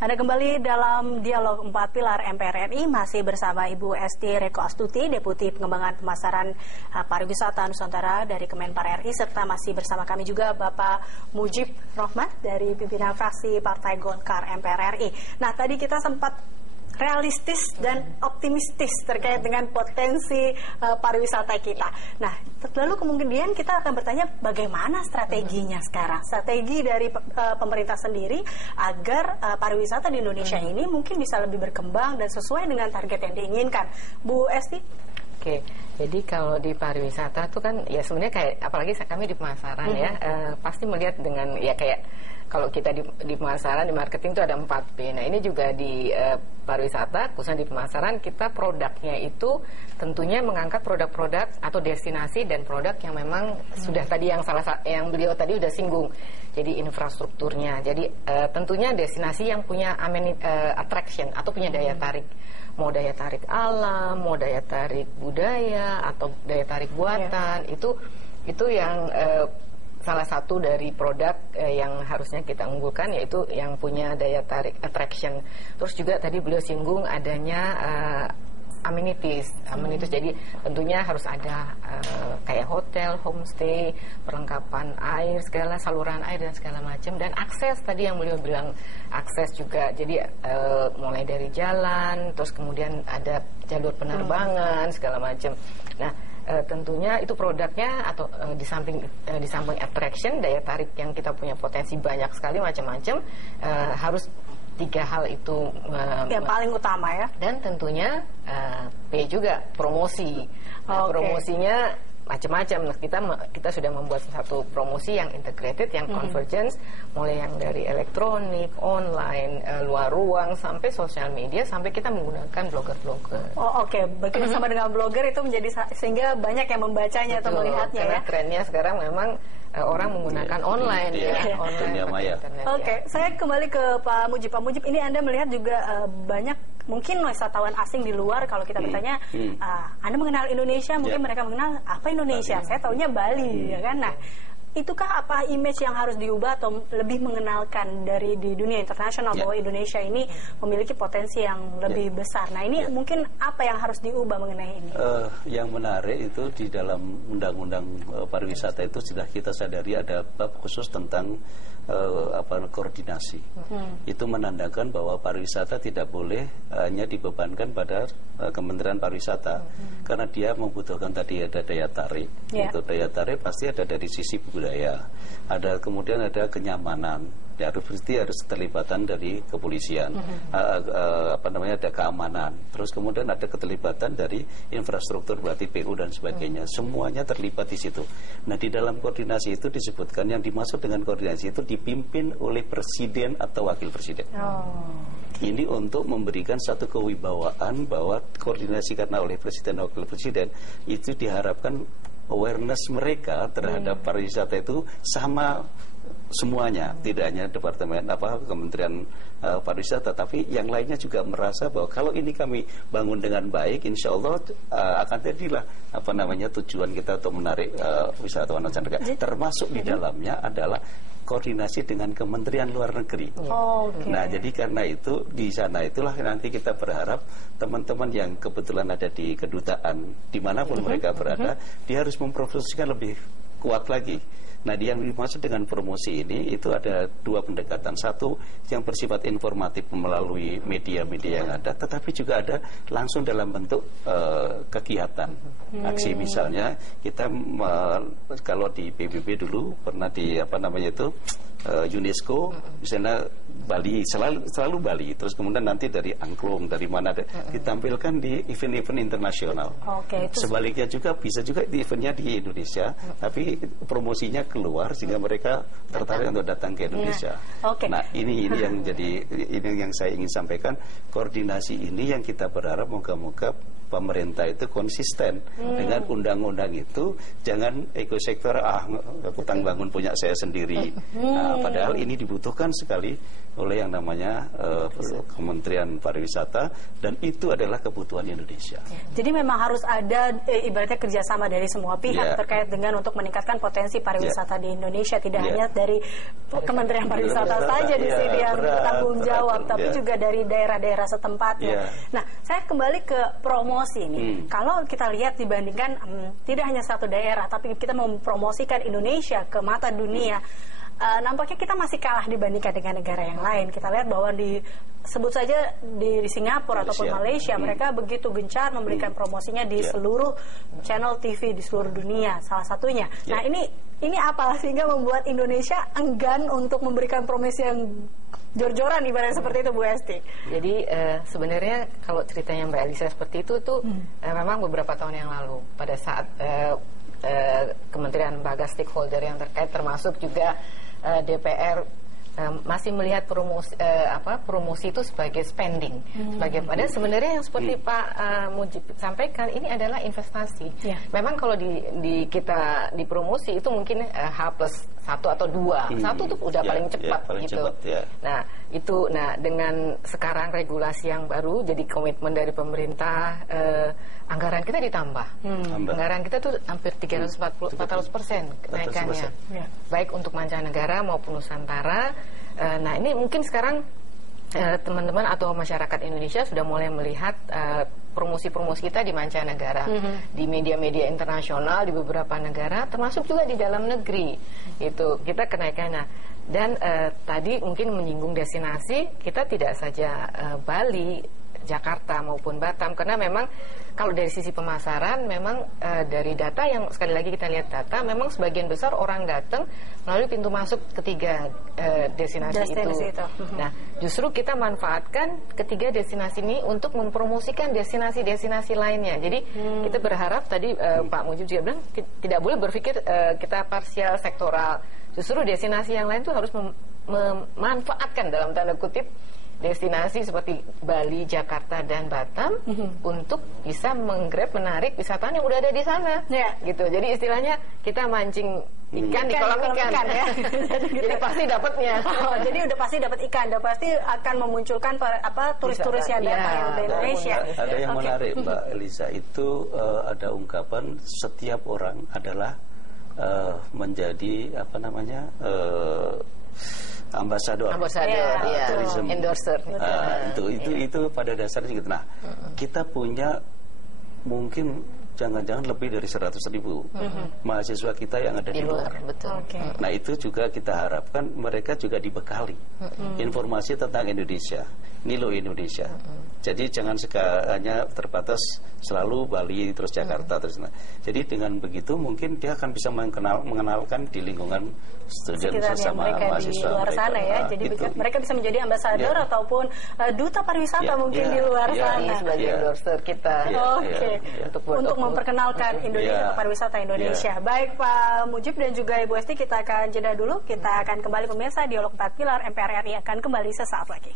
Anda kembali dalam Dialog 4 Pilar MPR RI, masih bersama Ibu Esti Reko Astuti, Deputi Pengembangan Pemasaran Pariwisata Nusantara dari Kemenpar RI, serta masih bersama kami juga Bapak Mujib Rohmat dari pimpinan fraksi Partai Golkar MPR RI. Nah, tadi kita sempat realistis dan optimistis terkait dengan potensi pariwisata kita. Nah, lalu kemudian kita akan bertanya bagaimana strateginya sekarang, strategi dari pemerintah sendiri agar pariwisata di Indonesia ini mungkin bisa lebih berkembang dan sesuai dengan target yang diinginkan. Bu Esti? Oke, jadi kalau di pariwisata itu kan ya sebenarnya kayak apalagi kami di pemasaran ya pasti melihat dengan ya kayak kalau kita di pemasaran, di marketing itu ada 4P. Nah ini juga di pariwisata, khususnya di pemasaran, kita produknya itu tentunya mengangkat produk-produk atau destinasi dan produk yang memang sudah tadi yang beliau tadi udah singgung. Jadi infrastrukturnya, jadi tentunya destinasi yang punya attraction atau punya daya tarik. Mau daya tarik alam, mau daya tarik budaya atau daya tarik buatan, itu yang salah satu dari produk yang harusnya kita unggulkan, yaitu yang punya daya tarik attraction. Terus juga tadi beliau singgung adanya amenities. Jadi tentunya harus ada kayak hotel, homestay, perlengkapan air, segala saluran air dan segala macam, dan akses tadi yang beliau bilang akses juga. Jadi mulai dari jalan, terus kemudian ada jalur penerbangan segala macam. Nah, tentunya itu produknya atau di samping attraction, daya tarik yang kita punya potensi banyak sekali macam-macam, harus 3 hal itu yang paling utama ya. Dan tentunya P juga promosi. Nah, promosinya macam-macam. Nah, kita sudah membuat satu promosi yang integrated, yang convergence, mulai yang dari elektronik, online, luar ruang, sampai sosial media, sampai kita menggunakan blogger-blogger. Bersama dengan blogger itu menjadi sehingga banyak yang membacanya atau melihatnya. Karena trennya sekarang memang orang menggunakan online dunia maya. Saya kembali ke Pak Mujib. Pak Mujib, ini Anda melihat juga banyak mungkin wisatawan asing di luar, kalau kita bertanya Anda mengenal Indonesia, mungkin mereka mengenal apa Indonesia? Saya taunya Bali, ya kan? Nah, itukah apa image yang harus diubah atau lebih mengenalkan dari di dunia internasional bahwa Indonesia ini memiliki potensi yang lebih besar? Nah, ini mungkin apa yang harus diubah mengenai ini? Yang menarik itu di dalam undang-undang pariwisata itu sudah kita sadari ada bab khusus tentang koordinasi. Itu menandakan bahwa pariwisata tidak boleh hanya dibebankan pada Kementerian Pariwisata, karena dia membutuhkan tadi ada daya tarik. Itu daya tarik pasti ada dari sisi budaya, kemudian ada kenyamanan. Harus keterlibatan dari kepolisian, ada keamanan, terus kemudian ada keterlibatan dari infrastruktur berarti PU dan sebagainya, semuanya terlibat di situ. Nah, di dalam koordinasi itu disebutkan yang dimaksud dengan koordinasi itu dipimpin oleh presiden atau wakil presiden. Ini untuk memberikan satu kewibawaan bahwa koordinasi karena oleh presiden dan wakil presiden itu diharapkan awareness mereka terhadap pariwisata itu sama semuanya, tidak hanya Kementerian Pariwisata, tapi yang lainnya juga merasa bahwa kalau ini kami bangun dengan baik, insya Allah akan jadilah tujuan kita untuk menarik wisatawan mancanegara. Termasuk di dalamnya adalah koordinasi dengan Kementerian Luar Negeri. Nah, jadi karena itu di sana itulah nanti kita berharap teman-teman yang kebetulan ada di kedutaan dimanapun mereka berada, dia harus mempromosikan lebih kuat lagi. Nah, yang dimaksud dengan promosi ini itu ada 2 pendekatan. Satu yang bersifat informatif melalui media-media yang ada, tetapi juga ada langsung dalam bentuk kegiatan. Aksi misalnya kita kalau di PBB dulu pernah di UNESCO, misalnya Bali, selalu Bali, terus kemudian nanti dari angklung, dari mana ditampilkan di event-event internasional. Sebaliknya juga bisa juga di eventnya di Indonesia, tapi promosinya keluar sehingga mereka tertarik untuk datang ke Indonesia. Nah, ini yang saya ingin sampaikan, koordinasi ini yang kita berharap moga-moga pemerintah itu konsisten dengan undang-undang itu, jangan ekosektor utang bangun punya saya sendiri. Nah, padahal ini dibutuhkan sekali oleh yang namanya Kementerian Pariwisata, dan itu adalah kebutuhan Indonesia. Jadi memang harus ada ibaratnya kerjasama dari semua pihak terkait dengan untuk meningkatkan potensi pariwisata di Indonesia, tidak hanya dari Kementerian Pariwisata saja di sini yang bertanggung jawab, tapi juga dari daerah-daerah setempatnya. Nah, saya kembali ke promosi nih. Kalau kita lihat dibandingkan tidak hanya satu daerah, tapi kita mau mempromosikan Indonesia ke mata dunia, nampaknya kita masih kalah dibandingkan dengan negara yang lain. Kita lihat bahwa sebut saja di Singapura ataupun Malaysia, mereka begitu gencar memberikan promosinya di seluruh channel TV di seluruh dunia, salah satunya. Nah, ini apa sehingga membuat Indonesia enggan untuk memberikan promosi yang jor-joran ibaratnya seperti itu, Bu Esti? Jadi sebenarnya kalau ceritanya Mbak Elisa seperti itu tuh memang beberapa tahun yang lalu pada saat kementerian lembaga stakeholder yang terkait termasuk juga DPR masih melihat promosi itu sebagai spending, sebagai padahal sebenarnya yang seperti Pak Mujib sampaikan ini adalah investasi. Memang kalau kita di promosi itu mungkin H+1 atau 2, 1 itu udah paling cepat gitu. Nah dengan sekarang regulasi yang baru, jadi komitmen dari pemerintah, anggaran kita ditambah. Anggaran kita tuh hampir 400% kenaikannya, baik untuk mancanegara maupun Nusantara. Nah, ini mungkin sekarang teman-teman atau masyarakat Indonesia sudah mulai melihat promosi-promosi kita di mancanegara, di media-media internasional di beberapa negara, termasuk juga di dalam negeri. Itu kita kenaikannya. Dan tadi mungkin menyinggung destinasi, kita tidak saja Bali, Jakarta maupun Batam, karena memang kalau dari sisi pemasaran memang dari data yang sekali lagi kita lihat data, memang sebagian besar orang datang melalui pintu masuk ketiga destinasi itu. Nah, justru kita manfaatkan ketiga destinasi ini untuk mempromosikan destinasi-destinasi lainnya. Jadi kita berharap tadi Pak Mujib juga bilang tidak boleh berpikir kita parsial sektoral. Justru destinasi yang lain itu harus memanfaatkan dalam tanda kutip destinasi seperti Bali, Jakarta, dan Batam untuk bisa menarik wisatawan yang udah ada di sana, gitu. Jadi istilahnya kita mancing ikan di kolam ikan ya. Jadi pasti dapatnya. Jadi udah pasti dapat ikan, udah pasti akan memunculkan turis-turis yang datang ke Indonesia. Ada yang menarik, Mbak Elisa, itu ada ungkapan setiap orang adalah menjadi ambasador, endorser. Itu pada dasarnya gitu. Nah, kita punya mungkin jangan-jangan lebih dari 100.000 mahasiswa kita yang ada di luar. Nah, itu juga kita harapkan mereka juga dibekali informasi tentang Indonesia. Ini loh Indonesia. Jadi jangan hanya terbatas selalu Bali terus Jakarta terus. Jadi dengan begitu mungkin dia akan bisa mengenalkan di lingkungan student sesama mahasiswa di luar sana ya. Jadi mereka bisa menjadi ambasador ataupun duta pariwisata mungkin di luar sana sebagai endorser kita. Untuk memperkenalkan Indonesia, pariwisata Indonesia. Baik Pak Mujib dan juga Ibu Esti, kita akan jeda dulu. Kita akan kembali pemirsa, Dialog 4 Pilar MPR RI akan kembali sesaat lagi.